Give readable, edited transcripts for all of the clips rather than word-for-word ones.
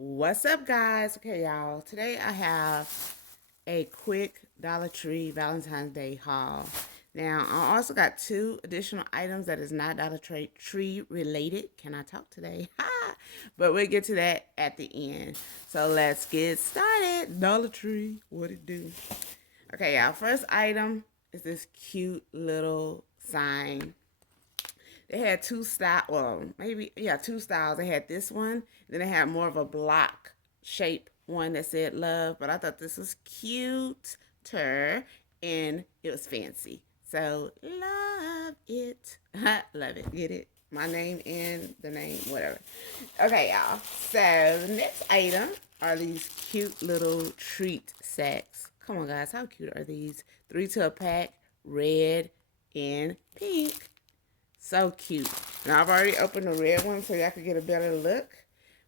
What's up, guys? Okay, y'all. Today I have a quick Dollar Tree Valentine's Day haul. Now, I also got two additional items that is not Dollar Tree related. Can I talk today? Ha! But we'll get to that at the end. So let's get started. Dollar Tree, what it do? Okay, y'all. First item is this cute little sign. They had two styles, well, maybe, yeah, two styles. They had this one, then they had more of a block shape one that said love, but I thought this was cuter and it was fancy. So, love it. Love it. Get it? My name and the name, whatever. Okay, y'all. So, the next item are these cute little treat sacks. Come on, guys. How cute are these? 3 to a pack, red and pink. So cute. Now, I've already opened the red one so y'all can get a better look.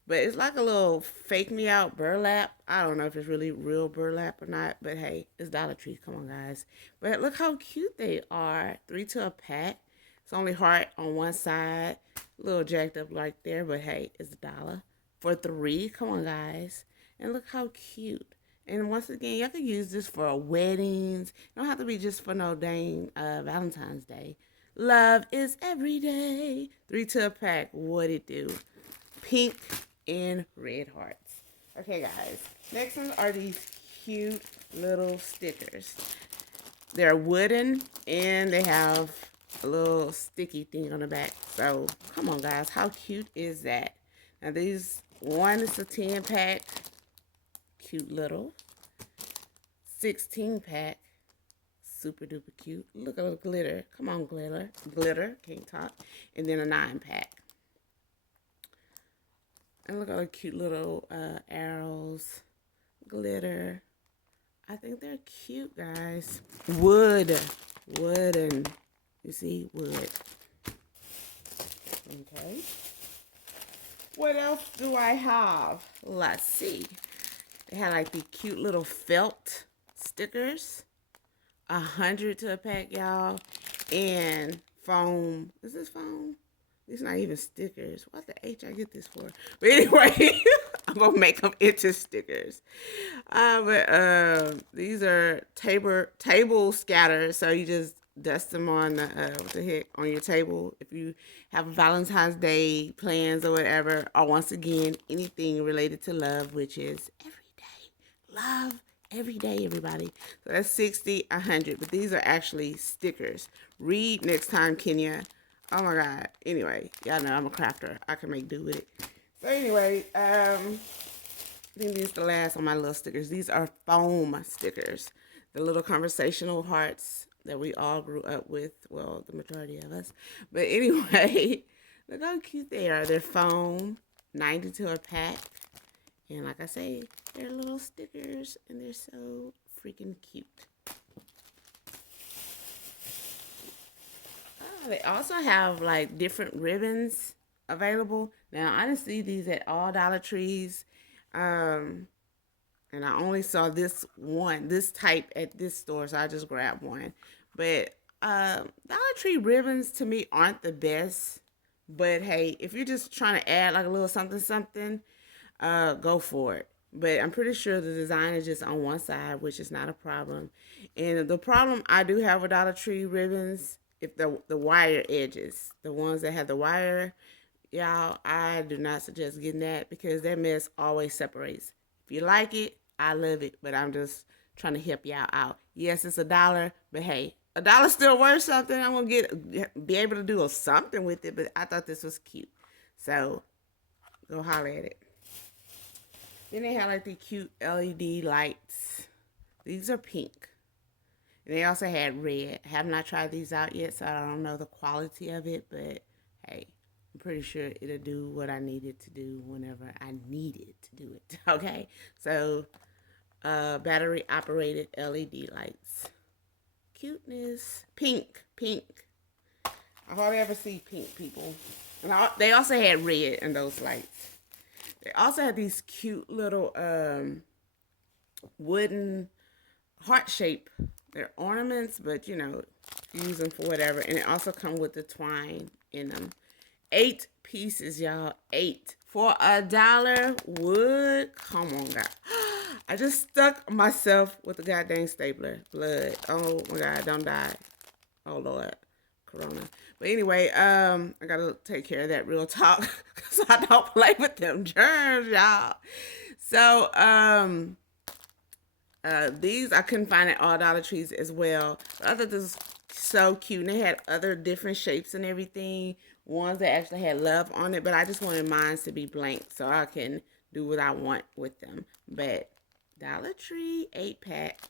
But it's like a little fake me out burlap. I don't know if it's really real burlap or not. But hey, it's Dollar Tree. Come on, guys. But look how cute they are. 3 to a pack. It's only heart on one side. A little jacked up like there. But hey, it's $1 for 3. Come on, guys. And look how cute. And once again, y'all can use this for weddings. It don't have to be just for no dang Valentine's Day. Love is every day. 3 to a pack. What it do? Pink and red hearts. Okay, guys. Next ones are these cute little stickers. They're wooden and they have a little sticky thing on the back. So, come on, guys. How cute is that? Now, one is a 10 pack. Cute little. 16 pack. Super duper cute. Look at the glitter. Come on, glitter. Glitter. Can't talk. And then a 9 pack. And look at the cute little arrows. Glitter. I think they're cute, guys. Wood. Wooden. You see? Wood. Okay. What else do I have? Let's see. They had like the cute little felt stickers. 100 to a pack, y'all. And foam. Is this foam? These not even stickers. What the H I get this for? But anyway, I'm going to make them into stickers. These are table scatters. So you just dust them on on your table. If you have Valentine's Day plans or whatever. Or once again, anything related to love, which is every day. Love. Every day, everybody. So that's 60, 100. But these are actually stickers. Read next time, Kenya. Oh, my God. Anyway, y'all know I'm a crafter. I can make do with it. So, anyway, I think these are the last on my little stickers. These are foam stickers. The little conversational hearts that we all grew up with. Well, the majority of us. But anyway, look how cute they are. They're foam, 90 to a pack. And like I say, they're little stickers, and they're so freaking cute. Oh, they also have, like, different ribbons available. Now, I didn't see these at all Dollar Trees. And I only saw this type at this store, so I just grabbed one. But Dollar Tree ribbons, to me, aren't the best. But, hey, if you're just trying to add, like, a little something, go for it. But I'm pretty sure the design is just on one side, which is not a problem. And the problem I do have with Dollar Tree ribbons, if the wire edges, the ones that have the wire, y'all, I do not suggest getting that because that mess always separates. If you like it, I love it, but I'm just trying to help y'all out. Yes, it's $1, but hey, $1 still worth something. I'm gonna be able to do something with it, but I thought this was cute, so go holler at it. Then they have like the cute LED lights. These are pink. And they also had red. I have not tried these out yet, so I don't know the quality of it. But, hey, I'm pretty sure it'll do what I need it to do whenever I need it to do it. Okay? So, battery-operated LED lights. Cuteness. Pink. I hardly ever see pink, people. And they also had red in those lights. They also have these cute little wooden heart shape. They're ornaments, but you know, use them for whatever. And it also comes with the twine in them. 8 pieces, y'all. 8 for $1 would, come on, God. I just stuck myself with the goddamn stapler. Blood. Oh my God, don't die. Oh Lord. Corona. But anyway, I gotta take care of that real talk because I don't play with them germs, y'all. So, these I couldn't find at all Dollar Trees as well. But I thought this was so cute. And they had other different shapes and everything. Ones that actually had love on it. But I just wanted mine to be blank so I can do what I want with them. But Dollar Tree 8-pack.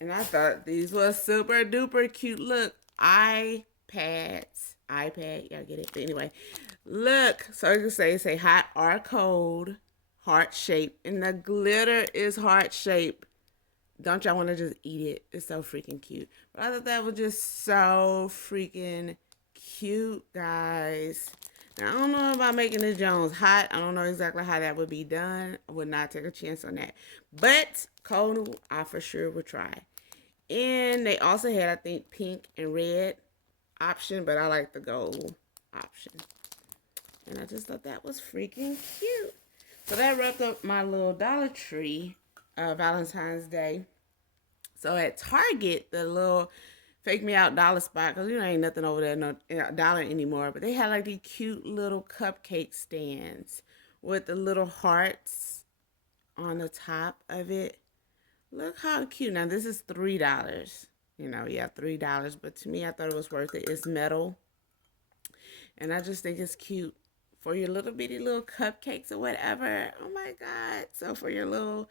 And I thought these were super duper cute. Look, iPad, y'all get it? But anyway, look. So you can say hot or cold, heart shape, and the glitter is heart shape. Don't y'all want to just eat it? It's so freaking cute. But I thought that was just so freaking cute, guys. Now, I don't know about making this Jones hot. I don't know exactly how that would be done. I would not take a chance on that. But cold, I for sure would try. And they also had, I think, pink and red option. But I like the gold option. And I just thought that was freaking cute. So that wrapped up my little Dollar Tree Valentine's Day. So at Target, the little fake me out dollar spot, because you know ain't nothing over there, no dollar anymore. But they had like these cute little cupcake stands with the little hearts on the top of it. Look how cute. Now this is $3. You know, yeah, $3. But to me, I thought it was worth it. It's metal. And I just think it's cute for your little bitty little cupcakes or whatever. Oh my God. So for your little,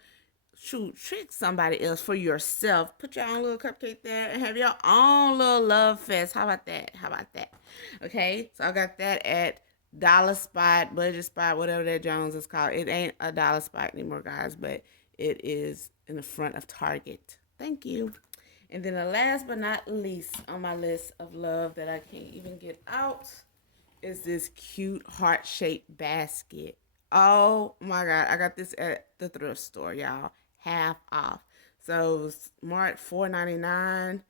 shoot, trick somebody else, for yourself. Put your own little cupcake there and have your own little love fest. How about that? How about that? Okay. So I got that at Dollar Spot, Budget Spot, whatever that Jones is called. It ain't a Dollar Spot anymore, guys, but it is in the front of Target. Thank you. And then the last but not least on my list of love that I can't even get out is this cute heart-shaped basket. Oh my God, I got this at the thrift store, y'all. Half off. So it was marked $4.99.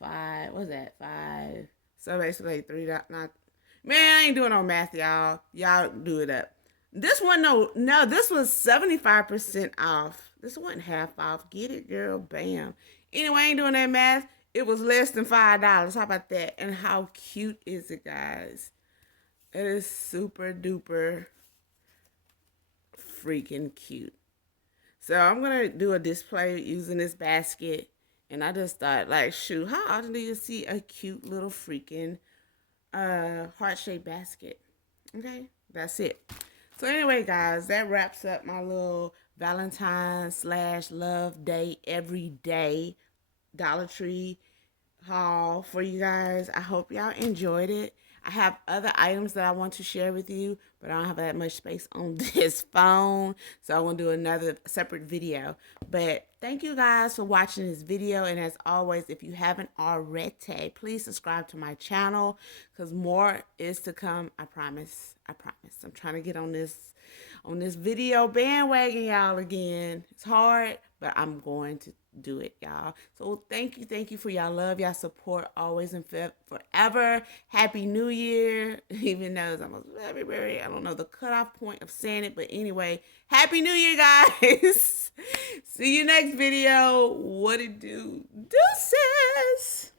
Five. What's that? $5. So basically $3. Not, man, I ain't doing no math, y'all. Y'all do it up. This one, no, this was 75% off. This wasn't half off. Get it, girl. Bam. Anyway, I ain't doing that math. It was less than $5. How about that? And how cute is it, guys? It is super duper freaking cute. So I'm going to do a display using this basket. And I just thought, like, shoot, how often do you see a cute little freaking heart-shaped basket? Okay, that's it. So anyway, guys, that wraps up my little Valentine/Love Day every day Dollar Tree haul for you guys. I hope y'all enjoyed it. I have other items that I want to share with you, but I don't have that much space on this phone, so I want to do another separate video. But thank you guys for watching this video, and as always, if you haven't already, please subscribe to my channel because more is to come. I promise. I promise. I'm trying to get on this video bandwagon, y'all, again. It's hard, but I'm going to do it, y'all. So thank you for y'all love, y'all support always and forever. Happy New Year. Even though it's almost February, I don't know the cutoff point of saying it, but anyway, Happy New Year, guys. See you next video. What it do? Deuces.